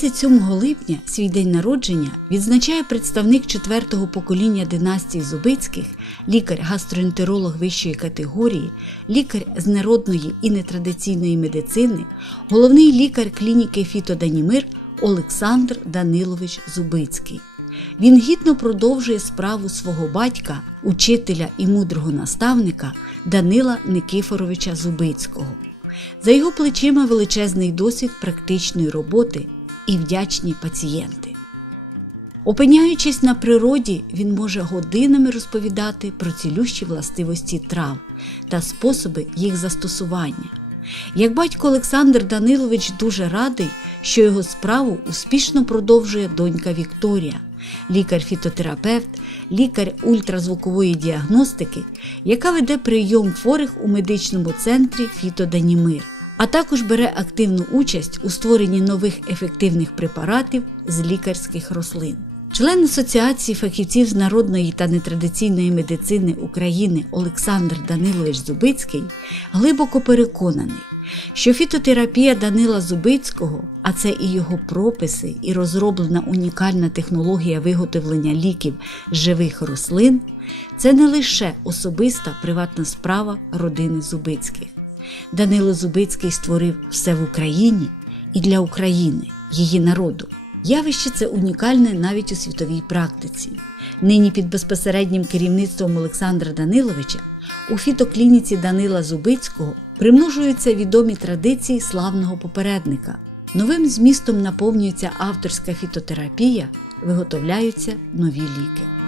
27 липня свій день народження відзначає представник четвертого покоління династії Зубицьких, лікар-гастроентеролог вищої категорії, лікар з народної і нетрадиційної медицини, головний лікар клініки Фітоданімир Олександр Данилович Зубицький. Він гідно продовжує справу свого батька, учителя і мудрого наставника Данила Никифоровича Зубицького. За його плечима величезний досвід практичної роботи і вдячні пацієнти. Опиняючись на природі, він може годинами розповідати про цілющі властивості трав та способи їх застосування. Як батько Олександр Данилович дуже радий, що його справу успішно продовжує донька Вікторія, лікар-фітотерапевт, лікар ультразвукової діагностики, яка веде прийом хворих у медичному центрі Фітоданімир, а також бере активну участь у створенні нових ефективних препаратів з лікарських рослин. Член Асоціації фахівців з народної та нетрадиційної медицини України Олександр Данилович Зубицький глибоко переконаний, що фітотерапія Данила Зубицького, а це і його прописи, і розроблена унікальна технологія виготовлення ліків з живих рослин, це не лише особиста приватна справа родини Зубицьких. Данило Зубицький створив все в Україні і для України, її народу. Явище це унікальне навіть у світовій практиці. Нині під безпосереднім керівництвом Олександра Даниловича у фітоклініці Данила Зубицького примножуються відомі традиції славного попередника. Новим змістом наповнюється авторська фітотерапія, виготовляються нові ліки.